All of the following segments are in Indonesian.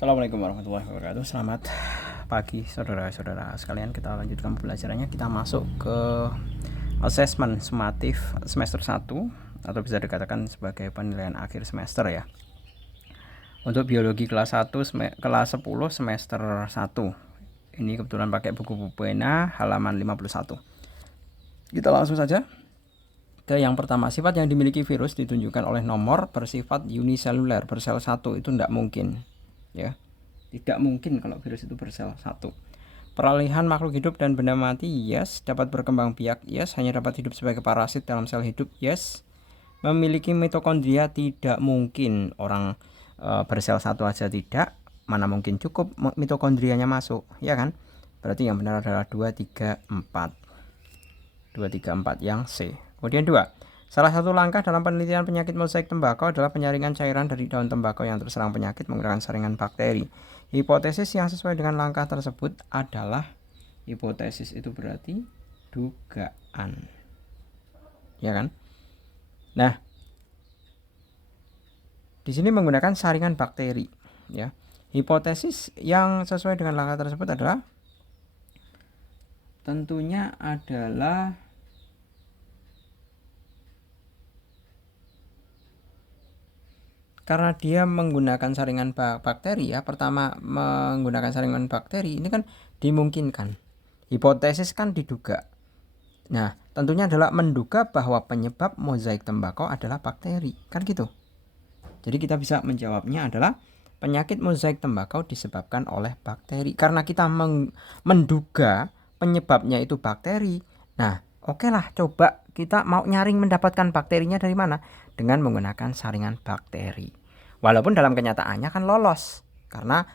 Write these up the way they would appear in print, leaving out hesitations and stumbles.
Assalamualaikum warahmatullahi wabarakatuh. Selamat pagi saudara-saudara sekalian. Kita lanjutkan pembelajarannya. Kita masuk ke asesmen sumatif semester 1 atau bisa dikatakan sebagai penilaian akhir semester ya. Untuk biologi kelas 1 kelas 10 semester 1. Ini kebetulan pakai buku Pupena halaman 51. Kita langsung saja ke yang pertama. Sifat yang dimiliki virus ditunjukkan oleh nomor bersifat uniseluler, bersel 1. Itu tidak mungkin ya, tidak mungkin kalau virus itu bersel 1. Peralihan makhluk hidup dan benda mati, yes. Dapat berkembang biak, yes. Hanya dapat hidup sebagai parasit dalam sel hidup, yes. Memiliki mitokondria, tidak mungkin. Orang bersel 1 aja tidak, mana mungkin cukup mitokondrianya masuk, ya kan? Berarti yang benar adalah 2, 3, 4 yang C. Kemudian 2, salah satu langkah dalam penelitian penyakit mozaik tembakau adalah penyaringan cairan dari daun tembakau yang terserang penyakit menggunakan saringan bakteri. Hipotesis yang sesuai dengan langkah tersebut adalah, hipotesis itu berarti dugaan, ya kan? Nah, di sini menggunakan saringan bakteri, ya. Hipotesis yang sesuai dengan langkah tersebut adalah tentunya adalah karena dia menggunakan saringan bakteri ya. Pertama, menggunakan saringan bakteri ini kan dimungkinkan. Hipotesis kan diduga. Nah, tentunya adalah menduga bahwa penyebab mozaik tembakau adalah bakteri, kan gitu. Jadi kita bisa menjawabnya adalah penyakit mozaik tembakau disebabkan oleh bakteri. Karena kita menduga penyebabnya itu bakteri. Nah, oke lah, coba kita mau nyaring mendapatkan bakterinya dari mana? Dengan menggunakan saringan bakteri. Walaupun dalam kenyataannya kan lolos, karena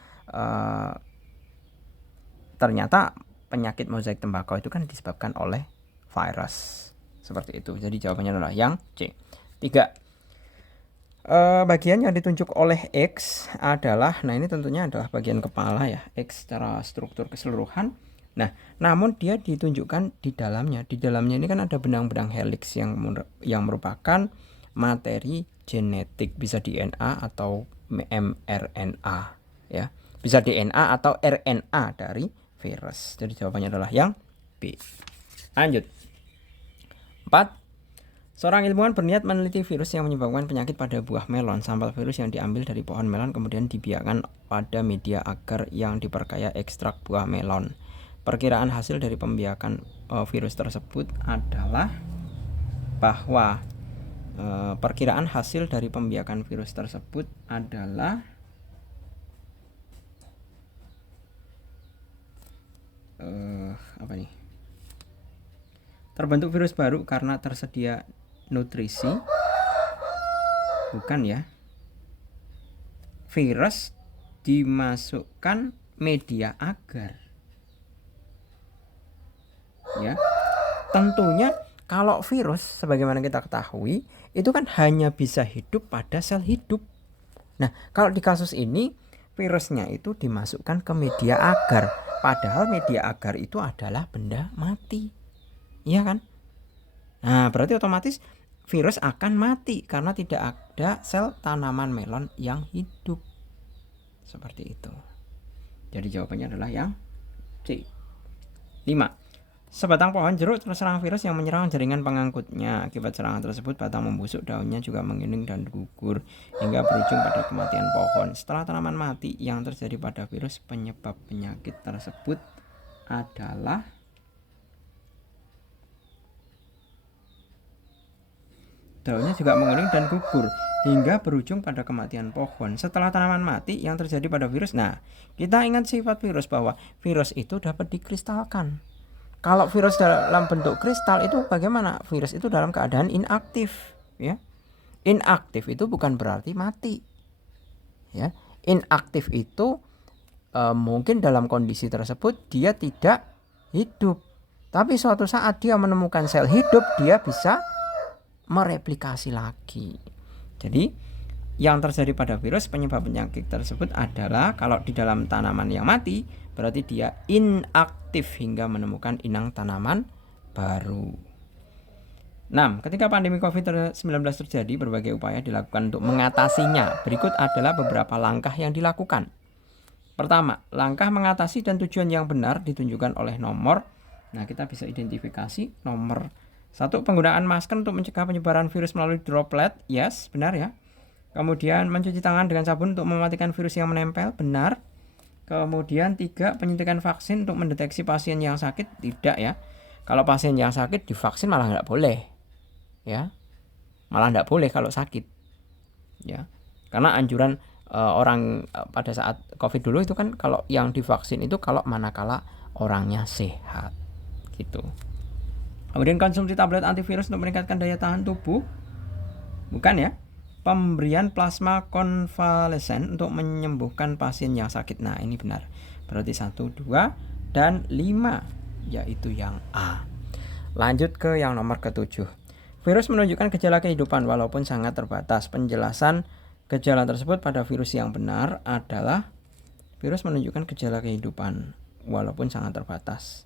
ternyata penyakit mozaik tembakau itu kan disebabkan oleh virus. Seperti itu. Jadi jawabannya adalah yang C. 3. Bagian yang ditunjuk oleh X adalah, nah ini tentunya adalah bagian kepala ya, X secara struktur keseluruhan. Nah, namun dia ditunjukkan di dalamnya. Di dalamnya ini kan ada benang-benang helix yang merupakan materi genetik, bisa DNA atau mRNA ya. Bisa DNA atau RNA dari virus. Jadi jawabannya adalah yang B. Lanjut. 4. Seorang ilmuwan berniat meneliti virus yang menyebabkan penyakit pada buah melon. Sampel virus yang diambil dari pohon melon kemudian dibiarkan pada media agar yang diperkaya ekstrak buah melon. Perkiraan hasil dari pembiakan virus tersebut adalah bahwa perkiraan hasil dari pembiakan virus tersebut adalah apa nih? Terbentuk virus baru karena tersedia nutrisi, bukan ya? Virus dimasukkan media agar, ya. Tentunya kalau virus sebagaimana kita ketahui itu kan hanya bisa hidup pada sel hidup. Nah, kalau di kasus ini virusnya itu dimasukkan ke media agar, padahal media agar itu adalah benda mati, iya kan? Nah, berarti otomatis virus akan mati karena tidak ada sel tanaman melon yang hidup. Seperti itu. Jadi jawabannya adalah yang C. 5. Sebatang pohon jeruk terserang virus yang menyerang jaringan pengangkutnya. Akibat serangan tersebut, batang membusuk, daunnya juga menguning dan gugur hingga berujung pada kematian pohon. Setelah tanaman mati, yang terjadi pada virus penyebab penyakit tersebut adalah daunnya juga menguning dan gugur hingga berujung pada kematian pohon. Setelah tanaman mati, yang terjadi pada virus. Nah, kita ingat sifat virus bahwa virus itu dapat dikristalkan. Kalau virus dalam bentuk kristal itu bagaimana? Virus itu dalam keadaan inaktif, ya. Inaktif itu bukan berarti mati, ya. Inaktif itu mungkin dalam kondisi tersebut dia tidak hidup, tapi suatu saat dia menemukan sel hidup, dia bisa mereplikasi lagi. Jadi yang terjadi pada virus penyebab penyakit tersebut adalah kalau di dalam tanaman yang mati berarti dia inaktif hingga menemukan inang tanaman baru. 6. Ketika pandemi COVID-19 terjadi, berbagai upaya dilakukan untuk mengatasinya. Berikut adalah beberapa langkah yang dilakukan. Pertama, langkah mengatasi dan tujuan yang benar ditunjukkan oleh nomor. Nah, kita bisa identifikasi nomor 1, penggunaan masker untuk mencegah penyebaran virus melalui droplet. Yes, benar ya. Kemudian mencuci tangan dengan sabun untuk mematikan virus yang menempel. Benar. Kemudian 3, penyuntikan vaksin untuk mendeteksi pasien yang sakit. Tidak ya. Kalau pasien yang sakit divaksin malah nggak boleh. Ya. Malah nggak boleh kalau sakit. Ya. Karena anjuran orang pada saat COVID dulu itu kan kalau yang divaksin itu kalau manakala orangnya sehat gitu. Kemudian konsumsi tablet antivirus untuk meningkatkan daya tahan tubuh. Bukan ya. Pemberian plasma konvalesen untuk menyembuhkan pasien yang sakit. Nah, ini benar. Berarti 1, 2, dan 5, yaitu yang A. Lanjut ke yang nomor ke-7. Virus menunjukkan gejala kehidupan walaupun sangat terbatas. Penjelasan gejala tersebut pada virus yang benar adalah virus menunjukkan gejala kehidupan walaupun sangat terbatas.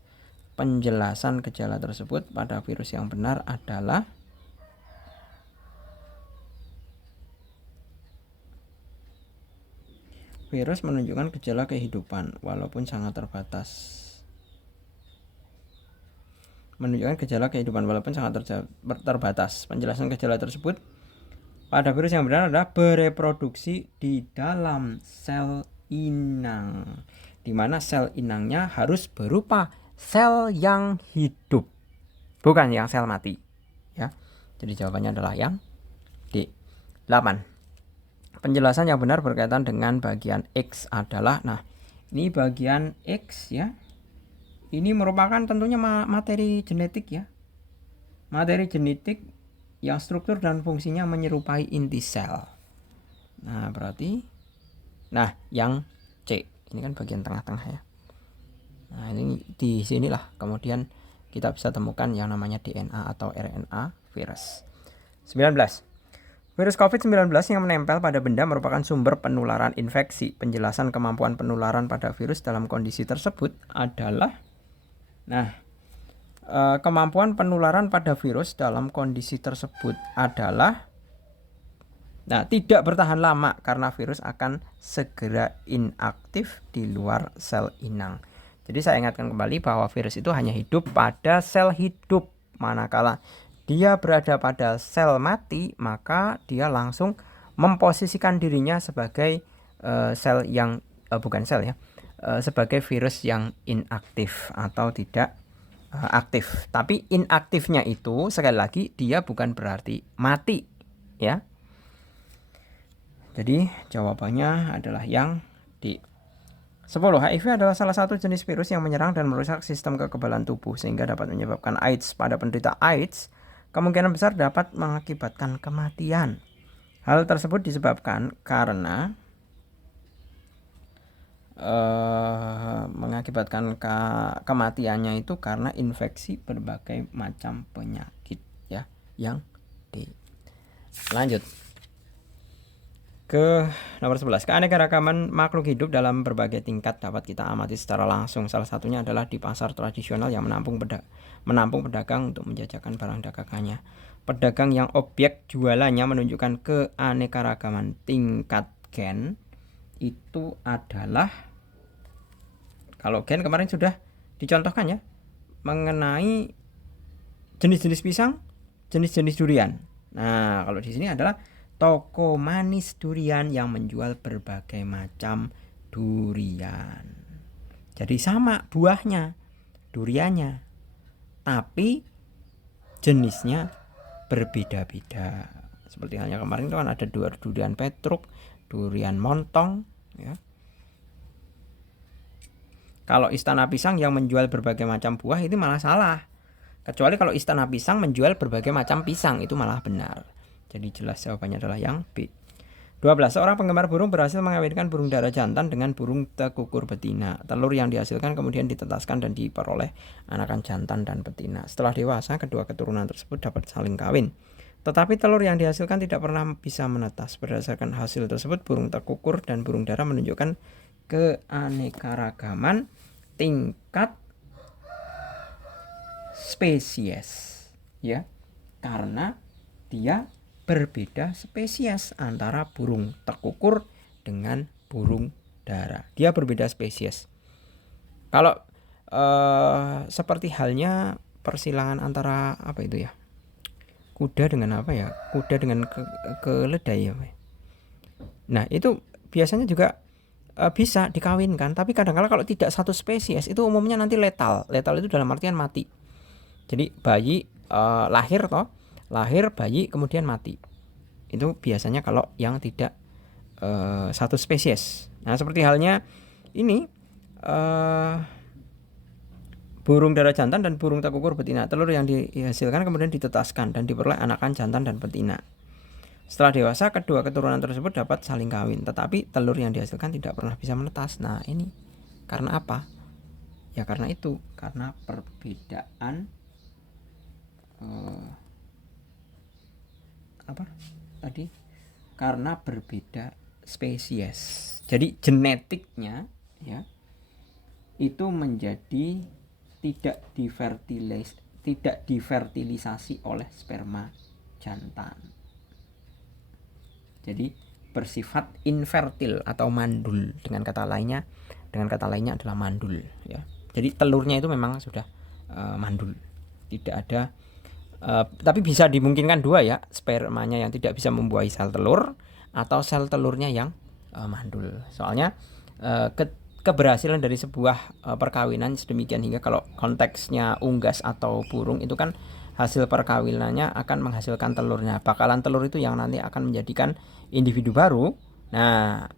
Penjelasan gejala tersebut pada virus yang benar adalah virus menunjukkan gejala kehidupan walaupun sangat terbatas. Menunjukkan gejala kehidupan walaupun sangat terbatas. Penjelasan gejala tersebut pada virus yang benar adalah bereproduksi di dalam sel inang, di mana sel inangnya harus berupa sel yang hidup, bukan yang sel mati. Ya, jadi jawabannya adalah yang D. 8. Penjelasan yang benar berkaitan dengan bagian X adalah, nah ini bagian X ya, ini merupakan tentunya materi genetik ya, materi genetik yang struktur dan fungsinya menyerupai inti sel. Nah, berarti yang C ini kan bagian tengah-tengah ya. Nah, ini di sinilah kemudian kita bisa temukan yang namanya DNA atau RNA virus. 19. Virus COVID-19 yang menempel pada benda merupakan sumber penularan infeksi. Penjelasan kemampuan penularan pada virus dalam kondisi tersebut adalah, kemampuan penularan pada virus dalam kondisi tersebut adalah tidak bertahan lama karena virus akan segera inaktif di luar sel inang. Jadi saya ingatkan kembali bahwa virus itu hanya hidup pada sel hidup. Manakala dia berada pada sel mati, maka dia langsung memposisikan dirinya sebagai sel yang bukan sel ya, sebagai virus yang inaktif atau tidak aktif. Tapi inaktifnya itu sekali lagi dia bukan berarti mati ya. Jadi jawabannya adalah yang D. 10. HIV adalah salah satu jenis virus yang menyerang dan merusak sistem kekebalan tubuh sehingga dapat menyebabkan AIDS. Pada penderita AIDS, kemungkinan besar dapat mengakibatkan kematian. Hal tersebut disebabkan karena mengakibatkan kematiannya itu karena infeksi berbagai macam penyakit ya, yang D. Lanjut ke nomor 11. Keanekaragaman makhluk hidup dalam berbagai tingkat dapat kita amati secara langsung. Salah satunya adalah di pasar tradisional yang menampung pedagang untuk menjajakan barang dagangannya. Pedagang yang objek jualannya menunjukkan keanekaragaman tingkat gen itu adalah, kalau gen kemarin sudah dicontohkan ya, mengenai jenis-jenis pisang, jenis-jenis durian. Nah, kalau di sini adalah toko manis durian yang menjual berbagai macam durian. Jadi sama buahnya, duriannya, tapi jenisnya berbeda-beda. Seperti halnya kemarin itu kan ada durian petruk, durian montong ya. Kalau Istana Pisang yang menjual berbagai macam buah itu malah salah. Kecuali kalau Istana Pisang menjual berbagai macam pisang, itu malah benar. Jadi jelas jawabannya adalah yang B. 12. Seorang penggemar burung berhasil mengawinkan burung dara jantan dengan burung tekukur betina. Telur yang dihasilkan kemudian ditetaskan dan diperoleh anakan jantan dan betina. Setelah dewasa, kedua keturunan tersebut dapat saling kawin. Tetapi telur yang dihasilkan tidak pernah bisa menetas. Berdasarkan hasil tersebut, burung tekukur dan burung dara menunjukkan keanekaragaman tingkat spesies ya, karena dia berbeda spesies antara burung tekukur dengan burung saudara. Dia berbeda spesies. Kalau seperti halnya persilangan antara apa itu ya? Kuda dengan apa ya? Kuda dengan keledai ya. Nah, itu biasanya juga bisa dikawinkan, tapi kadang-kala kalau tidak satu spesies itu umumnya nanti letal. Letal itu dalam artian mati. Jadi bayi lahir bayi kemudian mati. Itu biasanya kalau yang tidak satu spesies. Nah, seperti halnya ini burung dara jantan dan burung tekukur betina. Telur yang dihasilkan kemudian ditetaskan dan diperoleh anakan jantan dan betina. Setelah dewasa, kedua keturunan tersebut dapat saling kawin, tetapi telur yang dihasilkan tidak pernah bisa menetas. Nah, ini karena apa? Ya karena itu, karena perbedaan karena berbeda spesies. Jadi genetiknya ya itu menjadi tidak divertilisasi oleh sperma jantan. Jadi bersifat infertil atau mandul, dengan kata lainnya adalah mandul ya. Jadi telurnya itu memang sudah mandul, tidak ada tapi bisa dimungkinkan dua ya, spermanya yang tidak bisa membuahi sel telur atau sel telurnya yang mandul. Soalnya keberhasilan dari sebuah perkawinan sedemikian hingga kalau konteksnya unggas atau burung itu kan hasil perkawinannya akan menghasilkan telurnya. Bakalan telur itu yang nanti akan menjadikan individu baru. Nah,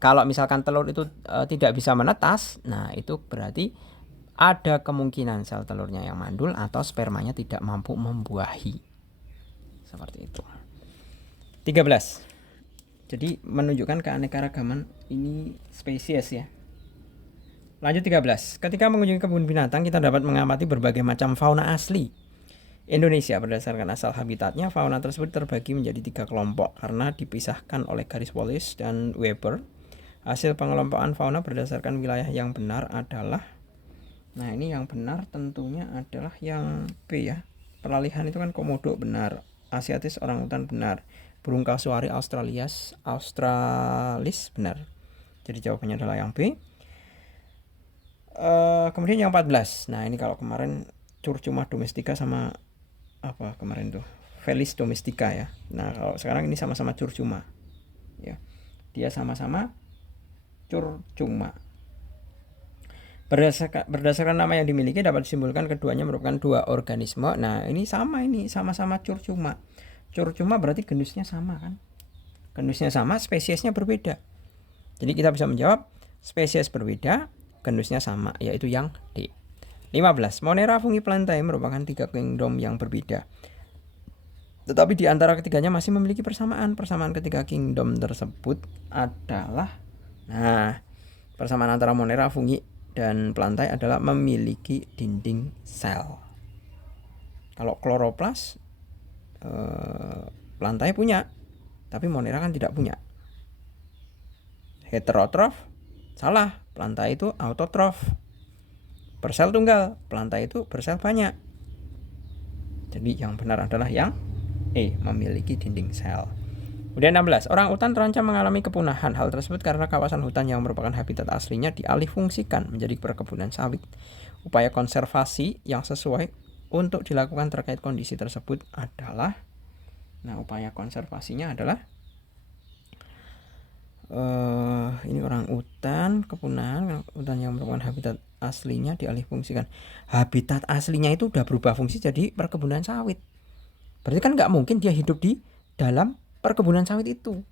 kalau misalkan telur itu tidak bisa menetas, nah itu berarti ada kemungkinan sel telurnya yang mandul atau spermanya tidak mampu membuahi. Seperti itu. 13. Jadi menunjukkan keanekaragaman ini spesies ya. Lanjut 13. Ketika mengunjungi kebun binatang, kita dapat mengamati berbagai macam fauna asli Indonesia. Berdasarkan asal habitatnya, fauna tersebut terbagi menjadi 3 kelompok karena dipisahkan oleh garis polis dan Weber. Hasil pengelompokan fauna berdasarkan wilayah yang benar adalah, nah ini yang benar tentunya adalah yang B ya. Peralihan itu kan komodo benar, asiatis orangutan benar, burung kasuari australis benar. Jadi jawabannya adalah yang B. Kemudian yang 14. Nah, ini kalau kemarin curcuma domestica sama apa kemarin tuh? Felis domestica ya. Nah, kalau sekarang ini sama-sama curcuma. Ya. Dia sama-sama curcuma. Berdasarkan nama yang dimiliki dapat disimpulkan keduanya merupakan 2 organisme. Nah, ini sama-sama curcuma. Curcuma berarti genusnya sama kan? Genusnya sama, spesiesnya berbeda. Jadi kita bisa menjawab spesies berbeda, genusnya sama, yaitu yang D. 15. Monera fungi plantae merupakan 3 kingdom yang berbeda. Tetapi di antara ketiganya masih memiliki persamaan. Persamaan ketiga kingdom tersebut adalah, nah, persamaan antara monera fungi dan plantae adalah memiliki dinding sel. Kalau kloroplas plantae punya, tapi monera kan tidak punya. Heterotrof salah, plantae itu autotrof. Bersel tunggal, plantae itu bersel banyak. Jadi yang benar adalah yang E, memiliki dinding sel. Kemudian 16. Orang utan terancam mengalami kepunahan. Hal tersebut karena kawasan hutan yang merupakan habitat aslinya dialihfungsikan menjadi perkebunan sawit. Upaya konservasi yang sesuai untuk dilakukan terkait kondisi tersebut adalah, nah upaya konservasinya adalah ini orang utan kepunahan, hutan yang merupakan habitat aslinya dialihfungsikan. Habitat aslinya itu udah berubah fungsi jadi perkebunan sawit. Berarti kan nggak mungkin dia hidup di dalam perkebunan sawit itu.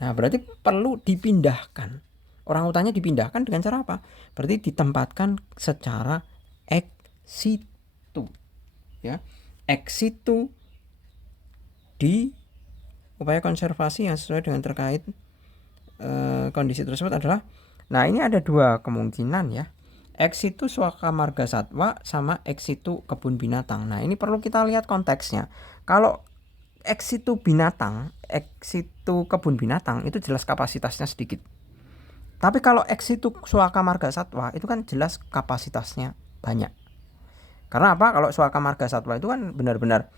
Nah, berarti perlu dipindahkan. Orang utannya dipindahkan dengan cara apa? Berarti ditempatkan secara ex situ. Ya, ex situ di upaya konservasi yang sesuai dengan terkait kondisi tersebut adalah, nah ini ada 2 kemungkinan ya. Ex situ suaka marga satwa sama ex situ kebun binatang. Nah, ini perlu kita lihat konteksnya. Kalau ex situ binatang, ex situ kebun binatang itu jelas kapasitasnya sedikit. Tapi kalau ex situ suaka marga satwa itu kan jelas kapasitasnya banyak. Karena apa? Kalau suaka marga satwa itu kan benar-benar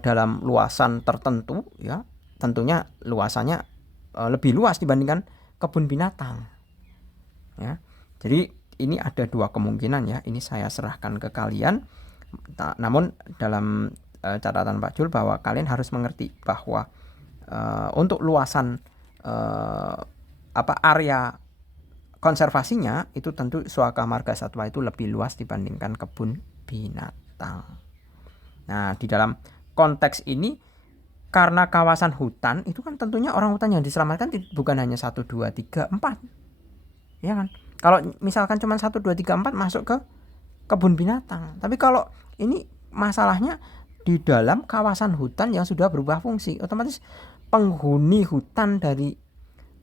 dalam luasan tertentu ya. Tentunya luasannya lebih luas dibandingkan kebun binatang. ya. Jadi ini ada dua kemungkinan ya, ini saya serahkan ke kalian. Namun dalam catatan Pak Jul bahwa kalian harus mengerti bahwa untuk luasan area konservasinya itu tentu Suaka Marga Satwa itu lebih luas dibandingkan kebun binatang. Nah, di dalam konteks ini karena kawasan hutan itu kan tentunya orang hutan yang diselamatkan bukan hanya 1, 2, 3, 4. Ya kan? Kalau misalkan cuma 1, 2, 3, 4 masuk ke kebun binatang. Tapi kalau ini masalahnya di dalam kawasan hutan yang sudah berubah fungsi, otomatis penghuni hutan dari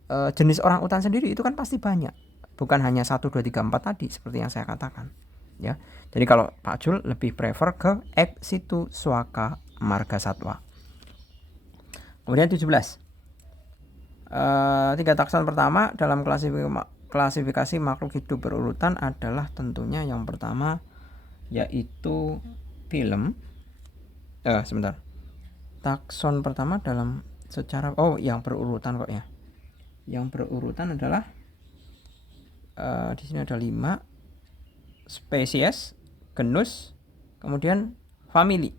jenis orang hutan sendiri itu kan pasti banyak. Bukan hanya 1, 2, 3, 4 tadi seperti yang saya katakan. Ya. Jadi kalau Pak Jul lebih prefer ke ex situ Suaka Marga Satwa. Kemudian 17. 3 takson pertama dalam klasifikasi makhluk hidup berurutan adalah tentunya yang pertama yaitu film. Takson pertama dalam secara yang berurutan kok ya. Yang berurutan adalah di sini ada 5 spesies, genus, kemudian family.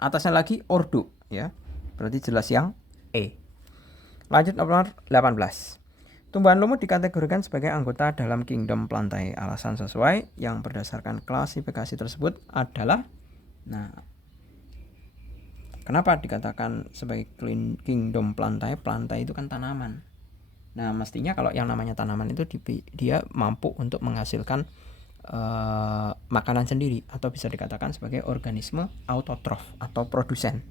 Atasnya lagi ordo ya. Berarti jelas yang E. Lanjut nomor 18. Tumbuhan lumut dikategorikan sebagai anggota dalam kingdom plantae. Alasan sesuai yang berdasarkan klasifikasi tersebut adalah kenapa dikatakan sebagai kingdom plantae? Plantae itu kan tanaman. Nah, mestinya kalau yang namanya tanaman itu dia mampu untuk menghasilkan makanan sendiri atau bisa dikatakan sebagai organisme autotrof atau produsen.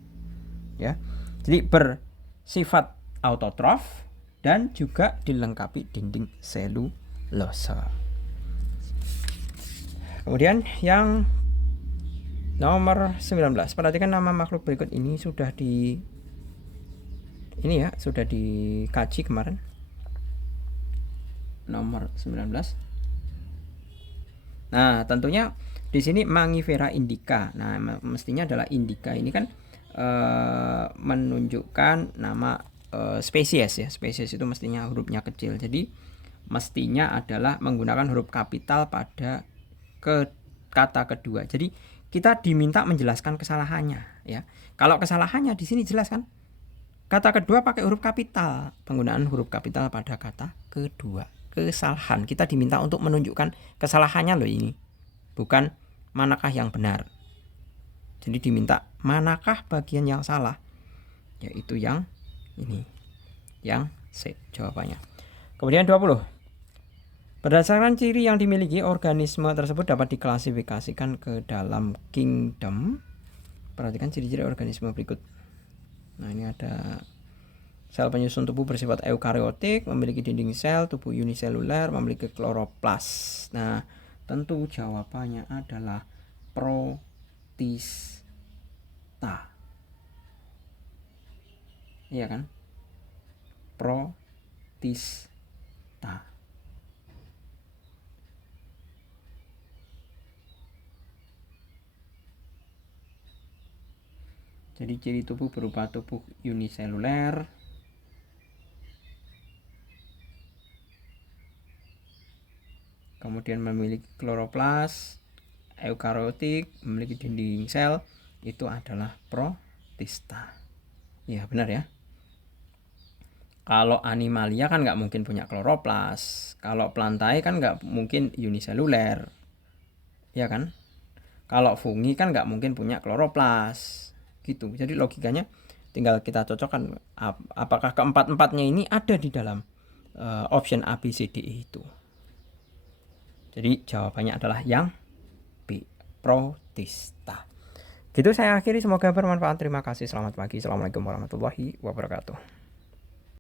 Ya. Jadi bersifat autotrof dan juga dilengkapi dinding selulosa. Kemudian yang nomor 19. Perhatikan nama makhluk berikut ini sudah dikaji kemarin. Nomor 19. Nah, tentunya di sini Mangifera indica. Nah, mestinya adalah indica ini kan menunjukkan nama spesies ya. Spesies itu mestinya hurufnya kecil. Jadi mestinya adalah menggunakan huruf kapital pada kata kedua. Jadi kita diminta menjelaskan kesalahannya ya. Kalau kesalahannya di sini jelas kan? Kata kedua pakai huruf kapital. Penggunaan huruf kapital pada kata kedua. Kesalahan. Kita diminta untuk menunjukkan kesalahannya loh ini. Bukan manakah yang benar. Jadi diminta manakah bagian yang salah. Yaitu yang ini. Yang C jawabannya. Kemudian 20. Berdasarkan ciri yang dimiliki, organisme tersebut dapat diklasifikasikan ke dalam kingdom. Perhatikan ciri-ciri organisme berikut. Nah, ini ada sel penyusun tubuh bersifat eukariotik, memiliki dinding sel, tubuh uniseluler, memiliki kloroplas. Nah, tentu jawabannya adalah protista. Iya kan? Protista. Jadi ciri tubuh berupa tubuh uniseluler, kemudian memiliki kloroplas, eukariotik, memiliki dinding sel, itu adalah protista. Ya benar ya. Kalau animalia kan nggak mungkin punya kloroplas. Kalau plantae kan nggak mungkin uniseluler, ya kan? Kalau fungi kan nggak mungkin punya kloroplas. Gitu. Jadi logikanya tinggal kita cocokkan apakah keempat-empatnya ini ada di dalam option A, B, C, D, E itu. Jadi jawabannya adalah yang B, protista. Gitu saya akhiri, semoga bermanfaat. Terima kasih, selamat pagi, assalamualaikum warahmatullahi wabarakatuh.